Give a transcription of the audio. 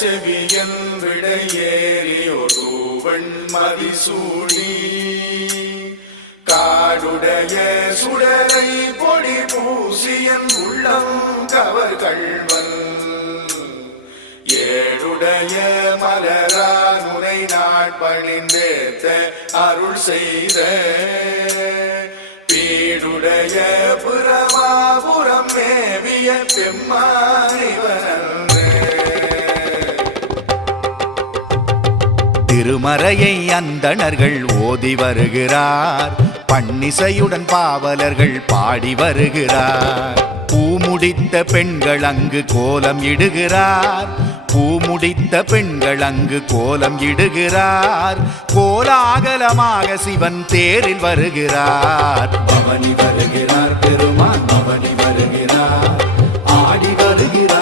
செவியன் விடையேறி ஒருவன் மதிசூடி. காடுடைய சுடரை பொடி பூசியன் உள்ளம் கவர் கள்வன். ஏழுடைய மலரா முனை நாட்பணிந்தேத்த அருள் செய்த. பீடுடைய புறமாபுரம் மேவிய பெம்மானிவனன்றே திருமறையை அந்தணர்கள் ஓதி வருகிறார். பன்னிசையுடன் பாவலர்கள் பாடி வருகிறார். பூமுடித்த பெண்கள் அங்கு கோலம் இடுகிறார். பூமுடித்த பெண்கள் அங்கு கோலம் இடுகிறார். கோலாகலமாக சிவன் தேரில் வருகிறார். பவனி வருகிறார் பெருமான் பவனி வருகிறார். ஆடி வருகிறார்.